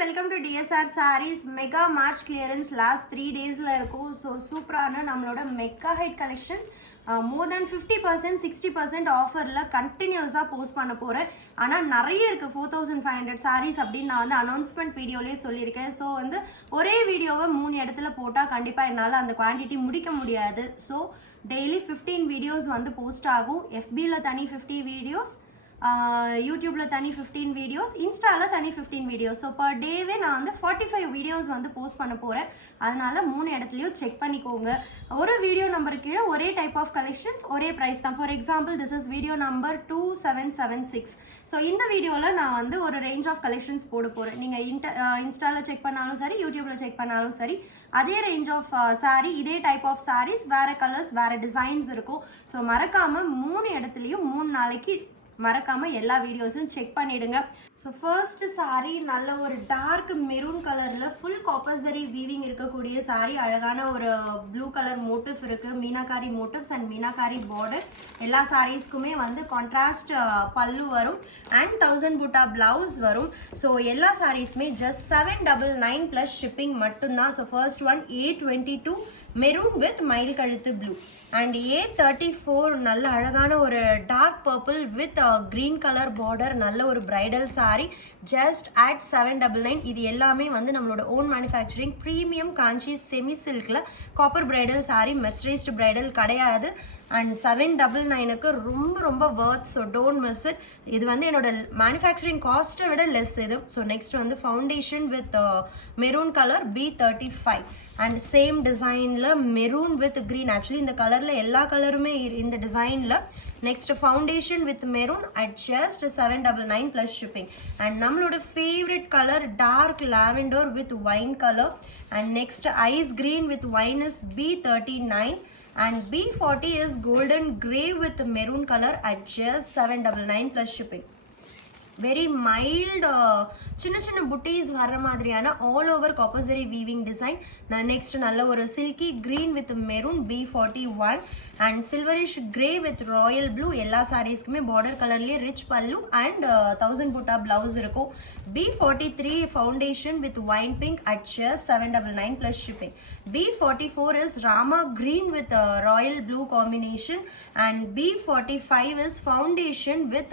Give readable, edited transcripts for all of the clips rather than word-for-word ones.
welcome to DSR Sarees Mega March Clearance last 3 days la irukum. So சூப்பரான நம்மளோட mega hit collections more than 50% 60% ஆஃபரில் கண்டினியூஸாக post பண்ண போகிறேன். ஆனால் நிறைய இருக்குது 4500 சாரீஸ் அப்படின்னு நான் வந்து அனௌன்ஸ்மெண்ட் வீடியோலேயே சொல்லியிருக்கேன். ஸோ வந்து ஒரே வீடியோவை 3 இடத்துல போட்டால் கண்டிப்பாக என்னால் அந்த குவான்டிட்டி முடிக்க முடியாது. ஸோ டெய்லி 15 வீடியோஸ் வந்து போஸ்ட் ஆகும். FBயில் தனி 50 வீடியோஸ், யூடியூப்பில் தனி 15 வீடியோஸ், இன்ஸ்டாவில் தனி 15 வீடியோஸ். ஸோ பர் டேவே நான் வந்து 45 வீடியோஸ் வந்து போஸ்ட் பண்ண போகிறேன். அதனால் 3 இடத்துலையும் செக் பண்ணிக்கோங்க. ஒரு வீடியோ நம்பர் கீழே ஒரே டைப் ஆஃப் கலெக்ஷன்ஸ் ஒரே ப்ரைஸ் தான். For example this is video number 2776. So இந்த வீடியோவில் நான் வந்து ஒரு ரேஞ்ச் ஆஃப் கலெக்ஷன்ஸ் போட போகிறேன். நீங்கள் இன்ஸ்டாவில் செக் பண்ணாலும் சரி, யூடியூப்பில் செக் பண்ணாலும் சரி, அதே ரேஞ்ச் ஆஃப் சாரீ, இதே டைப் ஆஃப் சாரீஸ், வேறு கலர்ஸ், வேறு டிசைன்ஸ் இருக்கும். ஸோ மறக்காமல் 3 இடத்துலையும் 3 நாளைக்கு மறக்காமல் எல்லா வீடியோஸும் செக் பண்ணிவிடுங்க. ஸோ ஃபர்ஸ்ட் சாரீ நல்ல ஒரு டார்க் மெரூன் கலரில் ஃபுல் காப்பர்சரி வீவிங் இருக்கக்கூடிய சாரீ. அழகான ஒரு ப்ளூ கலர் மோட்டிவ் இருக்குது, meenakari motifs and meenakari border. எல்லா சாரீஸ்க்குமே வந்து கான்ட்ராஸ்ட் பல்லு வரும் அண்ட் 1000 பூட்டா ப்ளவுஸ் வரும். ஸோ எல்லா சாரீஸுமே ஜஸ்ட் 799 ப்ளஸ் ஷிப்பிங் மட்டும்தான். So first one A22 maroon with மயில் கழுத்து ப்ளூ அண்ட் A34 நல்ல அழகான ஒரு dark purple with green colour border, நல்ல ஒரு பிரைடல் சாரீ ஜஸ்ட் அட் 799. இது எல்லாமே வந்து நம்மளோட own manufacturing premium Kanchi semi சில்கில் copper bridal saree, mercerised bridal கிடையாது. அண்ட் 799க்கு ரொம்ப ரொம்ப worth. So don't miss it. இது வந்து என்னோட மேனுஃபேக்சரிங் காஸ்ட்டை விட லெஸ் இது. ஸோ நெக்ஸ்ட் வந்து foundation with maroon colour B35 and same டிசைனில் மெரூன் வித் க்ரீன். ஆக்சுவலி இந்த கலரில் எல்லா கலருமே இந்த டிசைனில். Next foundation with maroon at just 799 plus shipping. And நம்மளோட favourite colour dark lavender with wine colour. And next ice green with wine is B39 and B40 is golden grey with maroon color at just 799 plus shipping. Very mild சின்ன சின்ன புட்டீஸ் வர்ற மாதிரியான all over காப்பர்சரி weaving design. நான் next நல்ல ஒரு silky green with maroon B41 and silverish grey with royal blue. எல்லா சாரீஸ்க்குமே பார்டர் கலர்லேயே rich pallu and 1000 butta blouse இருக்கும். B43 foundation with wine pink at just 799 plus shipping. B44 is Rama green with royal blue combination and B45 is foundation with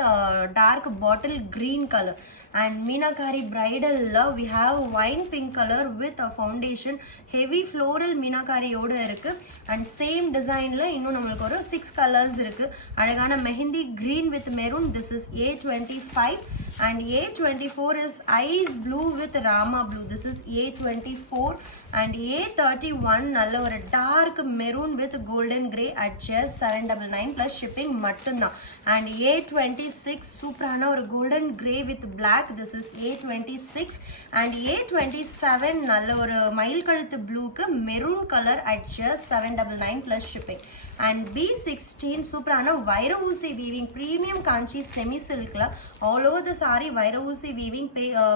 dark bottle green color. And Meenakari bridal love we have wine pink color with a foundation heavy floral Meenakari ஓட இருக்கு. and same designல இன்னும் நமக்கு ஒரு 6 colors இருக்கு. அழகான mehndi green with maroon. this is A25 and A24 is ice blue with Rama blue. this is A24 and A31 நல்ல ஒரு dark maroon with golden grey at just 799 plus shipping மட்டும்தான். and A26 சூப்பரான ஒரு golden grey with black. this is A26 and A27 நல்ல ஒரு மயில் கழுத்து ப்ளூக்கு maroon colour at just 799 plus shipping. and B16 சூப்பரான வைர ஊசி வீவிங் ப்ரீமியம் காஞ்சி செமி சில்கில் ஆல் ஓவர் த சாரி வைர ஊசி weaving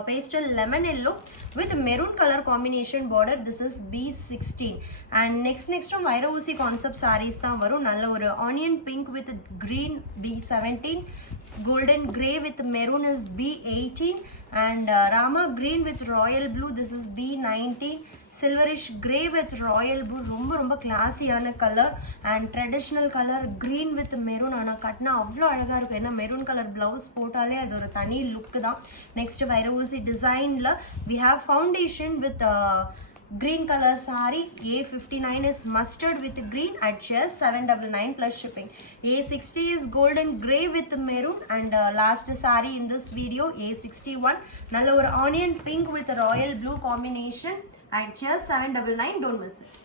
pastel lemon yellow with maroon colour combination border. This is B16 and நெக்ஸ்ட்டும் வைர ஊசி கான்செப்ட் சாரீஸ் தான் வரும். நல்ல ஒரு onion pink with green B17, golden grey with maroon is B18 and Rama green with royal blue. this is B19. silverish grey with royal blue ரொம்ப ரொம்ப கிளாஸியான colour and traditional colour green with maroon. ஆனால் கட்டினா அவ்வளோ அழகாக இருக்கும். ஏன்னா maroon colour blouse போட்டாலே அது ஒரு தனி லுக்கு தான். நெக்ஸ்ட் வைரவூசி டிசைனில் we have foundation with green color saree. A59 is mustard with green at just 799 plus shipping. A60 is golden grey with maroon and last saree in this video A61 நல்ல ஒரு onion pink with royal blue combination at just 799. don't miss it.